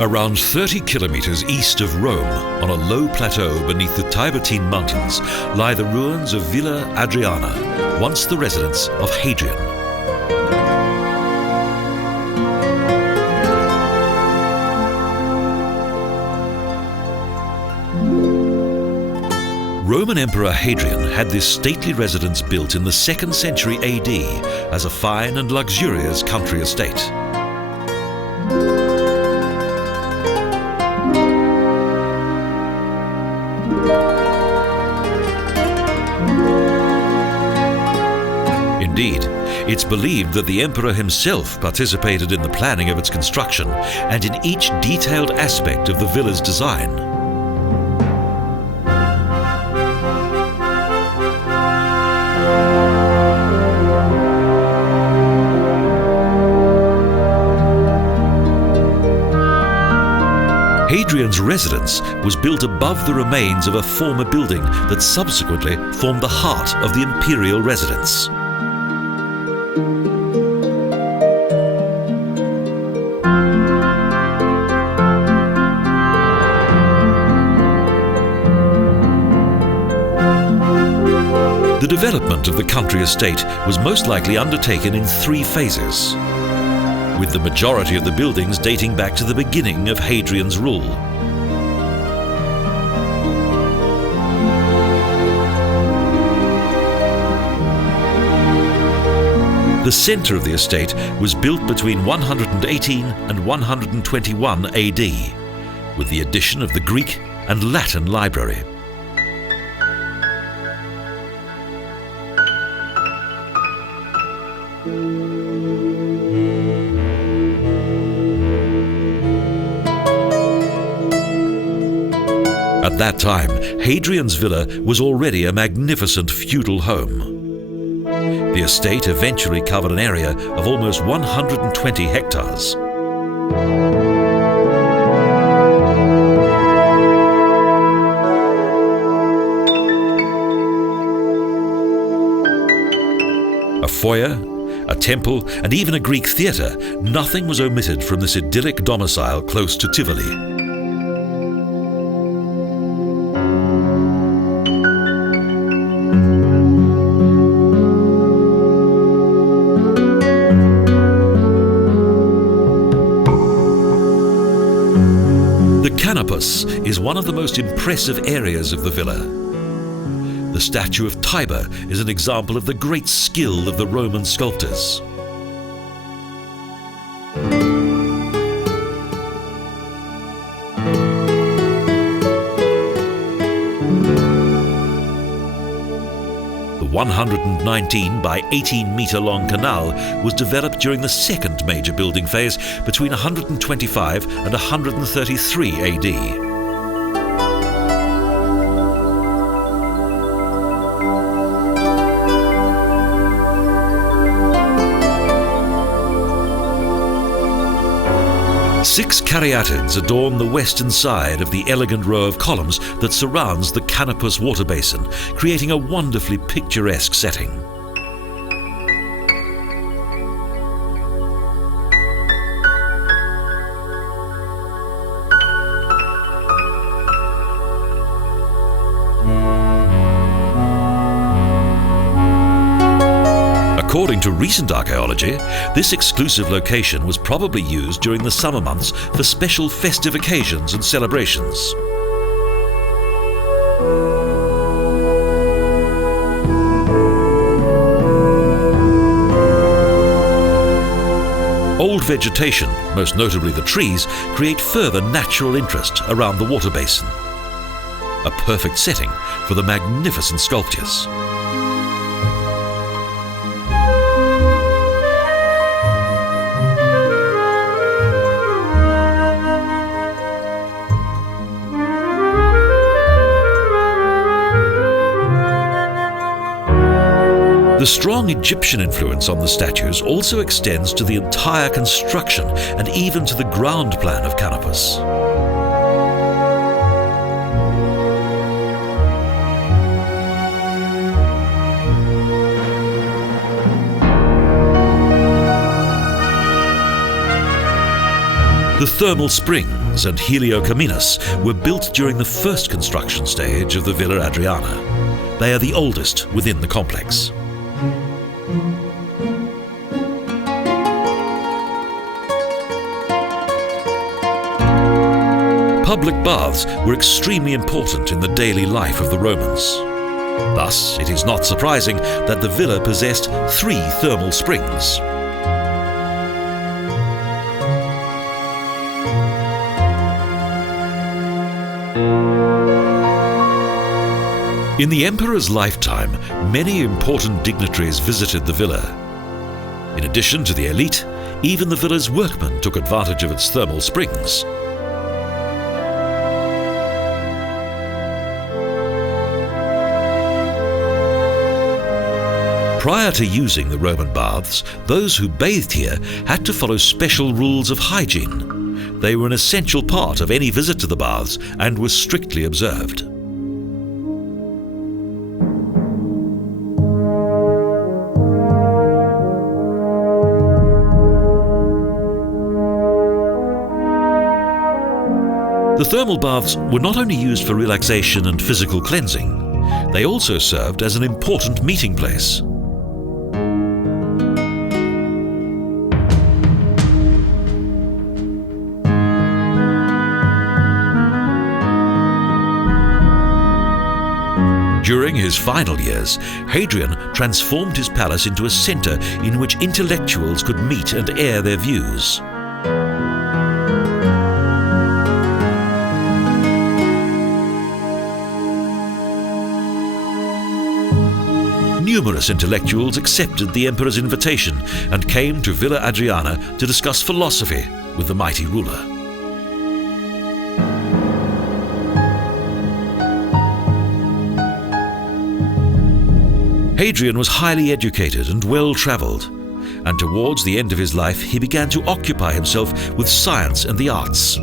Around 30 kilometres east of Rome, on a low plateau beneath the Tiburtine Mountains, lie the ruins of Villa Adriana, once the residence of Hadrian. Roman Emperor Hadrian had this stately residence built in the 2nd century AD as a fine and luxurious country estate. Indeed, it's believed that the emperor himself participated in the planning of its construction and in each detailed aspect of the villa's design. Hadrian's residence was built above the remains of a former building that subsequently formed the heart of the imperial residence. The development of the country estate was most likely undertaken in 3 phases, with the majority of the buildings dating back to the beginning of Hadrian's rule. The centre of the estate was built between 118 and 121 AD, with the addition of the Greek and Latin library. At that time, Hadrian's villa was already a magnificent feudal home. The estate eventually covered an area of almost 120 hectares. A foyer, a temple, and even a Greek theatre, nothing was omitted from this idyllic domicile close to Tivoli. The Canopus is one of the most impressive areas of the villa. The statue of Tiber is an example of the great skill of the Roman sculptors. The 119 by 18 metre long canal was developed during the 2nd major building phase between 125 and 133 AD. Six Caryatids adorn the western side of the elegant row of columns that surrounds the Canopus water basin, creating a wonderfully picturesque setting. According to recent archaeology, this exclusive location was probably used during the summer months for special festive occasions and celebrations. Old vegetation, most notably the trees, create further natural interest around the water basin. A perfect setting for the magnificent sculptures. The strong Egyptian influence on the statues also extends to the entire construction and even to the ground plan of Canopus. The thermal springs and heliocaminus were built during the first construction stage of the Villa Adriana. They are the oldest within the complex. Public baths were extremely important in the daily life of the Romans. Thus, it is not surprising that the villa possessed 3 thermal springs. In the emperor's lifetime, many important dignitaries visited the villa. In addition to the elite, even the villa's workmen took advantage of its thermal springs. Prior to using the Roman baths, those who bathed here had to follow special rules of hygiene. They were an essential part of any visit to the baths and were strictly observed. The thermal baths were not only used for relaxation and physical cleansing, they also served as an important meeting place. During his final years, Hadrian transformed his palace into a centre in which intellectuals could meet and air their views. Numerous intellectuals accepted the emperor's invitation and came to Villa Adriana to discuss philosophy with the mighty ruler. Hadrian was highly educated and well-travelled, and towards the end of his life he began to occupy himself with science and the arts.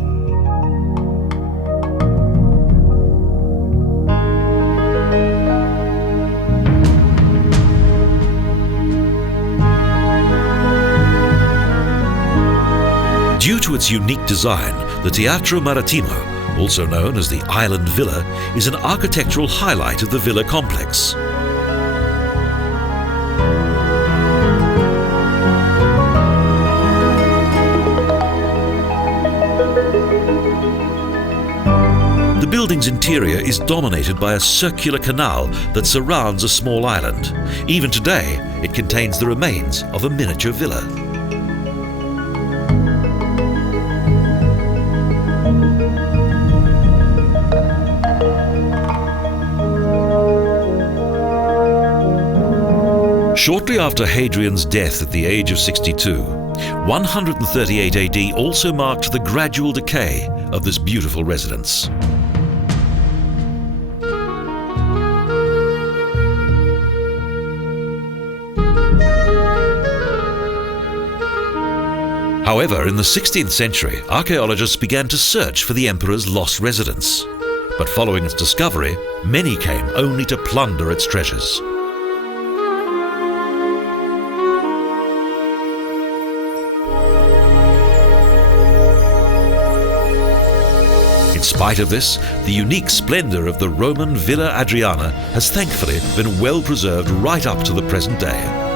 Due to its unique design, the Teatro Marittimo, also known as the Island Villa, is an architectural highlight of the villa complex. The building's interior is dominated by a circular canal that surrounds a small island. Even today, it contains the remains of a miniature villa. Shortly after Hadrian's death at the age of 62, 138 AD also marked the gradual decay of this beautiful residence. However, in the 16th century, archaeologists began to search for the emperor's lost residence. But following its discovery, many came only to plunder its treasures. In spite of this, the unique splendour of the Roman Villa Adriana has thankfully been well preserved right up to the present day.